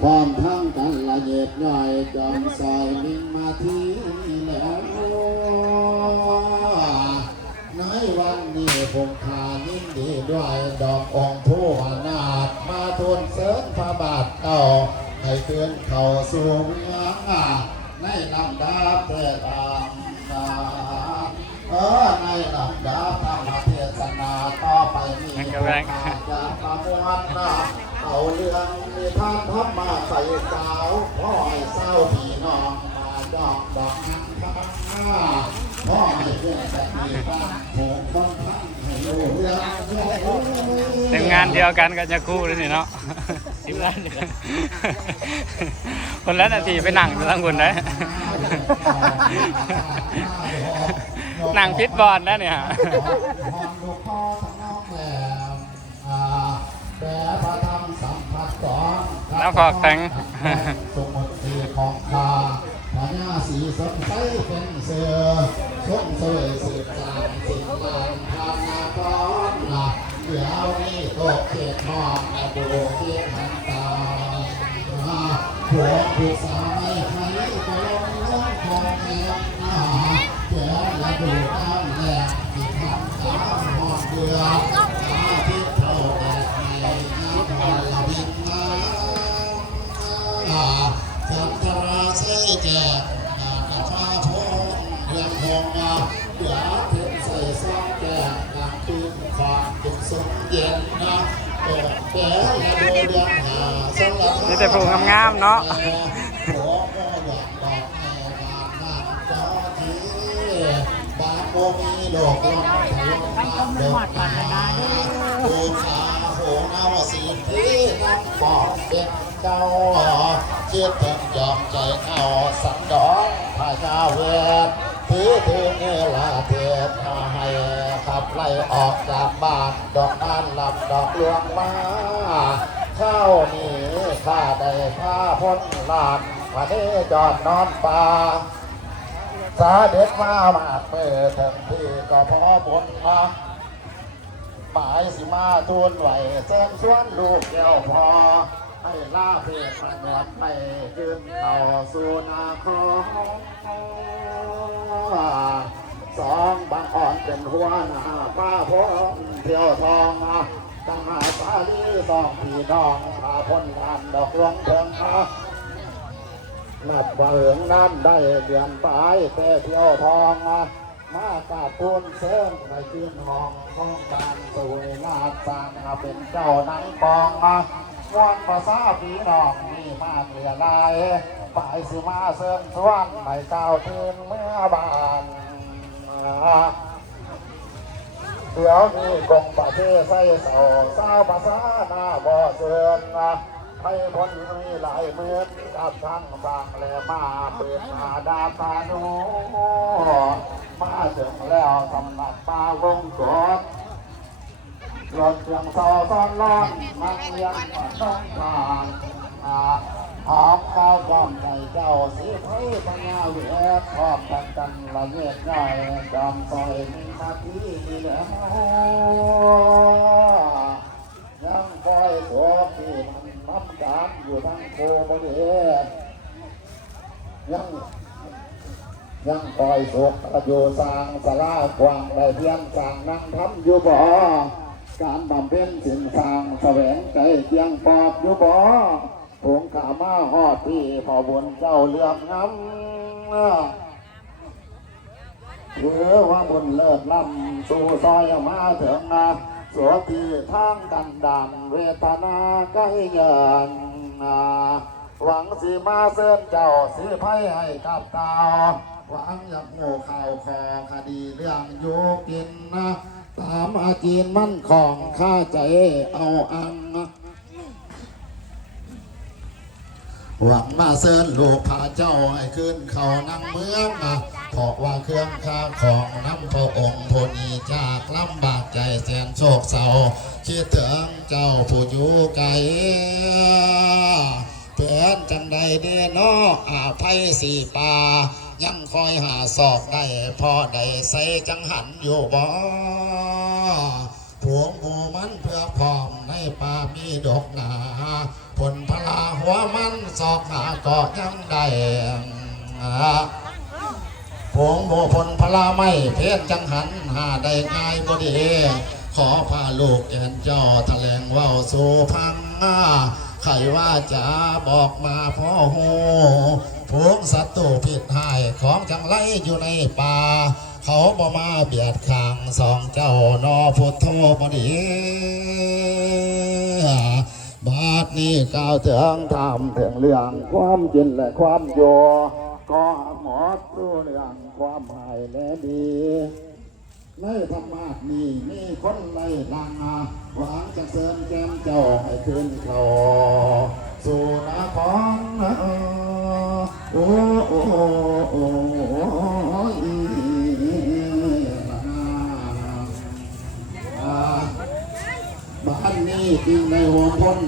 พร้อมทั้งกันละเอียดย่อยจอมซอยนิ่งมาที่แล้วในวันนี้ผมขานิ่งดีด้วยดอกองค์ผู้อนาถมาทูลเสริญพระบาทเก่าให้เตือนเข้าสู่เมืองในลำดับเทศนาในลำดับธรรมเทศนาต่อไปนี้จะประมวลเอาเรื่องมีท่านธรรมะใส่สาวพ่อให้เศร้าพี่น้องมาดอกดอกนั้นข้างพ่อให้เพื่อนแต่ดีบ้านผูกคนทั้งให้รู้เรื่องเป็นงานเดียวกันกันจะคู่เลยนี่เนาะทีมงานคนละนาทีไปนั่งทั้งคนได้นั่งพิษบอลนะเนี่ยแล้วพอแต่งสมุทรีของข้าพญาสีสดใสเป็นเสือชมเสวยสืบจางสิ่งลานพานาตอนเดี๋ยวนี้ตกเขตห้องดูเขียนหันตาหัวผู้สาวไม่ใครก็ลงล้มคงแอบเดี๋ยวละดูตามแหลกที่ทำตามห้องเดือที่เท่าแดดในน้ำวันละวินมาจับตราใส่แจกกระฟ้าพงเดือนหงเดือดเทปใส่ซ้อมแจกกลางคืนความจุกสมเย็นแก่และดูเดือนหาสำหรับนี่แต่ผูกงามๆเนาะหัวก็อยากบอกแม่บ้านบ้านก็ทีบ้านโมมีโลกลมถล่มน้ำเดือดดูขาโหนาวสีที่น้ำปอดเป็นเจ้าเชื่อเถิดยอมใจเอาสันดอนพายาเวทถือเนลาเทศให้ขับไล่ออกจากบ้านดอกนั้นลำดอกลวงมาเข้านี่ข้าได้ผ้าพ้นลานมาเนจอดนอนป่าสาเด็ดมามาเปิดถึงที่ก็พอบนมาหมายสิมาทูลไหวเส้นสวนลูกแก้วพอให้ลาเพศประนวดไปขึ้นเข้าสู่นาคสองบางอ่อนเป็นหัวหน้าป้าพ้นเที่ยวทองตั้งหาสาลีสองพี่น้องพาพ้นงานดอกหลวงเถิงนับว่าเหลืองน้ำได้เดือนปลายแต่เที่ยวทองมากาพูนเส้นในคืนห้องของการสวยลาดสร้างเป็นเจ้านังปองวันภาษาพี่น้องนี่มาเกลี่ยลายไปสิมาเสริมสวนในเจ้าตื่นเมื่อบานเดี๋ยวนี้กงประเทศใส่เสาสาวภาษาหน้าบ่อเสื่อมให้พ้นมีหลายเมืองกับทั้งบางและมาเปิดมาดาตาโนมาถึงแล้วสำนักป่าวงกฏรถเครื่องซอซ้อนร้อนมันเลี้ยงต้องการหอมข้าวจอมใจเจ้าสีไทยพญาเวทครอบกันละเอียดย่อยจอมซอยมีมาที่นี่แล้วยังคอยตัวที่มันน้ำการอยู่ทั้งโคบริเวณยังคอยสุขอยู่สร้างสลากว้างได้เพียงสร้างนั่งทำอยู่บ่การบำเพ็ญสิ่งสร้างแสวงใจเพียงปอบอยู่บ่ผงขามาหอดที่พอบุญเจ้าเลือกงำถือว่าบุญเลิศล้ำสู่ซอยมาถึงสวทีทางกันดันเวทนาใกล้เยินหวังสีมาเส้นเจ้าสีไพ่ให้กับตาหวังอยากโง่ข่าวคอคดีเรื่องโยกินตามอาจีนมั่นของข้าใจเอาอังหวังมาเส้นลูกพาเจ้าให้ขึ้นเขานั่งเมืองเพราะว่าเครื่องข้าของน้ำพระองค์ผู้นี้จากลำบากใจแสนโศกเศร้าคิดถึงเจ้าผู้อยู่ไกลเพื่อนจังใดเดนอไทยสีป่ายังคอยหาศอกได้พอได้ใส่จังหันอยู่บ่พวงหมูมันเพื่อพร้อมในป่ามีดอกหนาผลพลา หัวมันสอกหาก็ยังได้ผงโมพลพลาไม่เพชรจังหันหาได้ง่ายบ่ดีขอพาลูกแก่นจอแถลงว่าวสู่พังใครว่าจะบอกมาพ่อหูพวกศัตรูผิดหายของจังไรอยู่ในป่าเขาบ่มาเบียดข้างสองเจ้านอพุทโธบ่ดีบาดนี้ก้าวถึงทำถึงเรื่องความจริงและความโยก็หมอรู้เรื่องความหายและดีในธรรมะนี้มีคนไล่ลังหวังจะเสริมแก้มเจ้าให้ขึ้นเขาสู่นาของโอ้โอ้โอ้บ้านนี้จริงในหัวพ้น